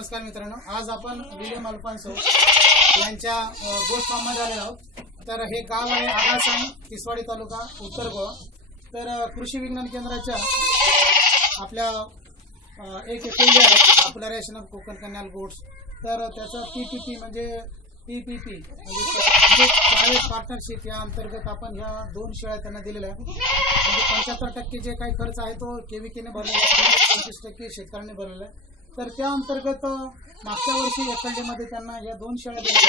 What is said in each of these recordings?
नमस्कार मित्रांनो, आज आपण विलियम अल्फान्सो यांच्या गोट फार्म मध्ये आले आहोत। तर हे गाव आहे आगासाई, तिसवाडी तालुका, उत्तर गोवा। तर कृषी विज्ञान केंद्राच्या आपल्या एक फील्ड आहे पॉप्युलरायझेशन ऑफ कोकण कन्याल गोट्स। तर त्याचा पीपीपी म्हणजे प्रायव्हेट पार्टनरशिप या अंतर्गत आपण ह्या 2 शेळ्या त्यांना दिलेल्या आहेत। म्हणजे 75% जे काही खर्च आहे तो केव्हीकेने भरलेला आहे, 25% शेतकऱ्यांनी भरलेला आहे। तर त्या अंतर्गत मागच्या वर्षी एफएलडी त्यांना या 2 शेळ्या दिल्या।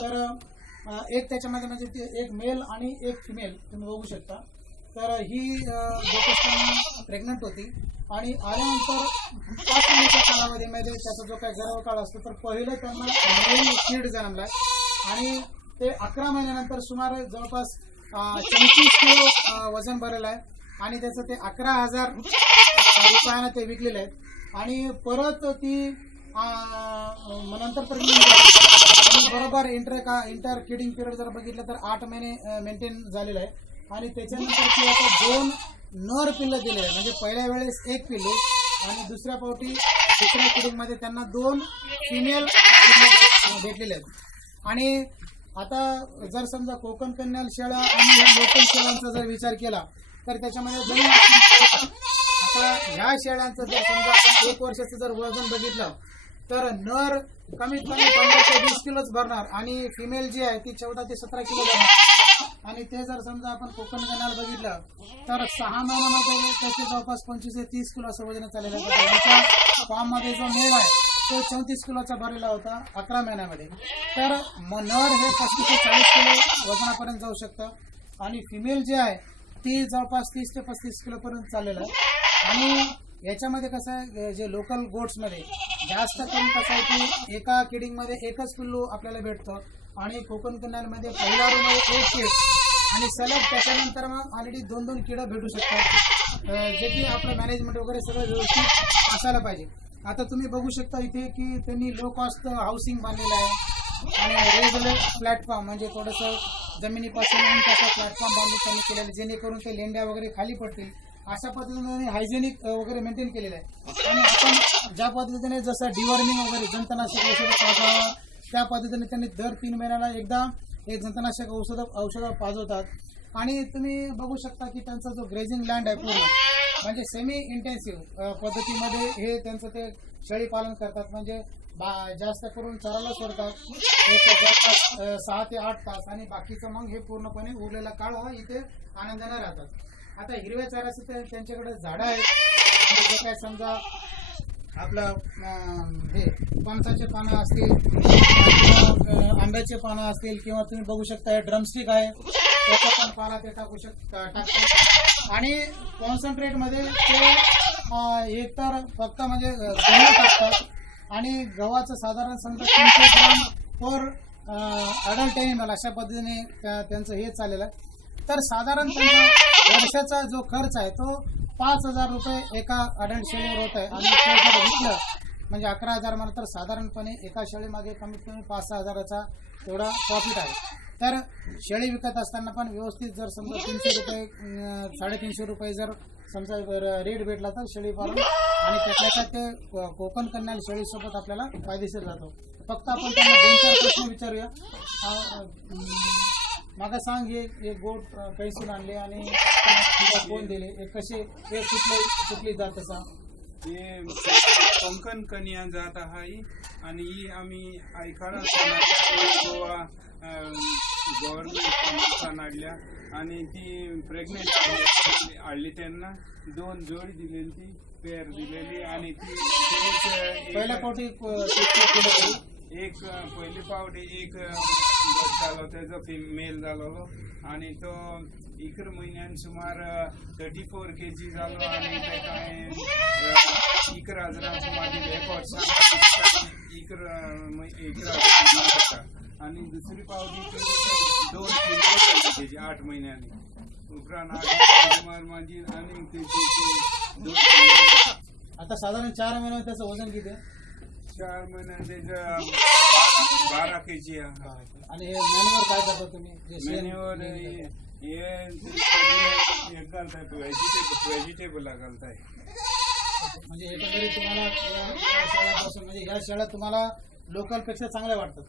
तर एक त्याच्यामध्ये म्हणजे ते एक मेल आणि एक फिमेल तुम्ही बघू शकता। तर ही गोष्ट प्रेग्नंट होती आणि आल्यानंतर 5 महिन्याच्या कालावधीमध्ये त्याचा जो काही गर्भकाळ असतो तर पहिलं त्यांना मेल कीड जन्मलाय आणि ते 11 महिन्यानंतर सुमारे जवळपास 34 किलो वजन भरलेलं आहे आणि त्याचं ते 11,000 रुपयानं ते विकलेले आहेत। आणि परत ती नंतर प्रेग्नंट बरोबर इंटर किडिंग पिरियड जर बघितलं तर 8 महिने मेंटेन झालेलं आहे आणि त्याच्यानंतर ती आता 2 नर पिल्लं दिले आहे। म्हणजे पहिल्या वेळेस 1 पिल्लू आणि दुसऱ्या पावटी दुसऱ्या किडिंग मध्ये त्यांना 2 फिमेल भेटलेले आहेत। आणि आता जर समजा कोकण कन्याल शेळ्या आणि लोकल शेळ्यांचा जर विचार केला तर त्याच्यामध्ये आता ह्या शेळ्यांचं जर समजा 1 वर्षाचं जर वजन बघितलं तर नर कमीत कमी 15 ते 20 किलोच भरणार आणि फिमेल जी आहे ती 14 ते 17 किलो भरणार। आणि ते जर समजा आपण कोकण कन्याल बघितलं तर 6 महिन्यामध्ये त्याचे जवळपास 25 ते 30 किलो असं वजन चाललेलं आहे। त्याच्या फॉर्म मध्ये जो मेल आहे तो 34 किलोचा भरलेला होता 11 महिन्यामध्ये। तर नर हे 35 ते 40 किलो वजनापर्यंत जाऊ शकतं आणि फिमेल जी आहे ती जवळपास 30 ते 35 किलोपर्यंत चाललेलं आहे। आणि याच्यामध्ये कसं आहे, जे लोकल गोट्समध्ये जास्त करून कसं आहे की एका किडिंगमध्ये एकच पिल्लू आपल्याला भेटतं आणि कोकण कन्यालमध्ये पहिल्या रूममध्ये 1 किड आणि सलग त्याच्यानंतर मग ऑलरेडी 2-2 किडं भेटू शकतात, जे की आपलं मॅनेजमेंट वगैरे सगळं व्यवस्थित असायला पाहिजे। आता तुम्ही बघू शकता इथे की त्यांनी लो कॉस्ट हाऊसिंग बांधलेलं आहे आणि रेग्युलर प्लॅटफॉर्म म्हणजे थोडंसं जमिनीपासून तसा प्लॅटफॉर्म बांधून त्यांनी केलेलं, जेणेकरून ते लेंड्या वगैरे खाली पडतील अशा पद्धतीने हायजेनिक वगैरे मेंटेन केलेलं आहे। आणि आपण ज्या पद्धतीने जसं डिवॉर्मिंग वगैरे जंतनाशक औषधं पाजवावं त्या पद्धतीने त्यांनी दर 3 महिन्याला एकदा हे जंतनाशक औषधं पाजवतात। आणि तुम्ही बघू शकता की त्यांचा जो ग्रेझिंग लँड आहे पूर्ण म्हणजे सेमी इंटेन्सिव्ह पद्धतीमध्ये हे त्यांचं ते शेळी पालन करतात। म्हणजे जास्त करून चराला सोडतात 6 ते 8 तास आणि बाकीचं मग हे पूर्णपणे उरलेला काळ हा इथे आनंदाने राहतात। आता हिरव्या चाऱ्याचं त्यांच्याकडे झाडं आहेत, जे काय समजा आपलं हे फणसाचे पानं असतील किंवा आंब्याचे पानं असतील किंवा तुम्ही बघू शकता हे ड्रमस्टिक आहे त्याचा पण पाला ते टाकतात। आणि कॉन्सन्ट्रेटमध्ये ते एकतर फक्त म्हणजे गहू टाकतात आणि गव्हाचं साधारण समजा 300 ग्राम पर अडल्ट एनिमल अशा पद्धतीने त्यांचं हे चाललेलं आहे। तर साधारण वर्षाचा जो खर्च आहे तो 5,000 रुपये एका अडल्ट शेळीवर होत आहे आणि ते जर विकलं म्हणजे 11,000 म्हणा तर साधारणपणे एका शेळीमागे कमीत कमी 5-6 हजाराचा तेवढा प्रॉफिट आहे। तर शेळी विकत असताना पण व्यवस्थित जर समजा 300 रुपये 350 रुपये जर समजा रेट भेटला तर शेळी पालन आणि त्याच्या ते कोकण कन्याल शेळीसोबत आपल्याला फायदेशीर जातो। फक्त आपण त्यांना 2-4 प्रश्न विचारूया। मागा सांग हे गोट कैसून आणले आणि कोण दिले, हे कसे, हे कुठली जात असा? हे कोकण कन्या जात आहे आणि ही आम्ही ऐकायला गोवा गव्हर्नमेंट आणल्या आणि ती प्रेग्नेंट आणली, त्यांना 2 जोडी दिलेली, ती पेअर दिलेली आणि ती पहिल्या पोटी एक पहिली पावटी एक झालो त्याचा मेल झालो आणि तो 11 महिन्यान सुमार 34 kg झालो आणि ते काय 11,000 माझी रेकॉर्ड आणि दुसरी पावटी 2 किलो 8 महिन्याने उपरांत माझी आणि त्याची 2 आता साधारण 4 महिन्यात त्याचं वजन किती आहे? 4 महिन्यात त्याचं 12 kg आहे। आणि हे मेन्यूवर काय करता तुम्ही? मेन्यूवर हे घालताय व्हेजिटेबल घालताय। म्हणजे एकंदरीत तुम्हाला या शाळेपासून म्हणजे ह्या शाळा तुम्हाला लोकल पेक्षा चांगल्या वाटतात.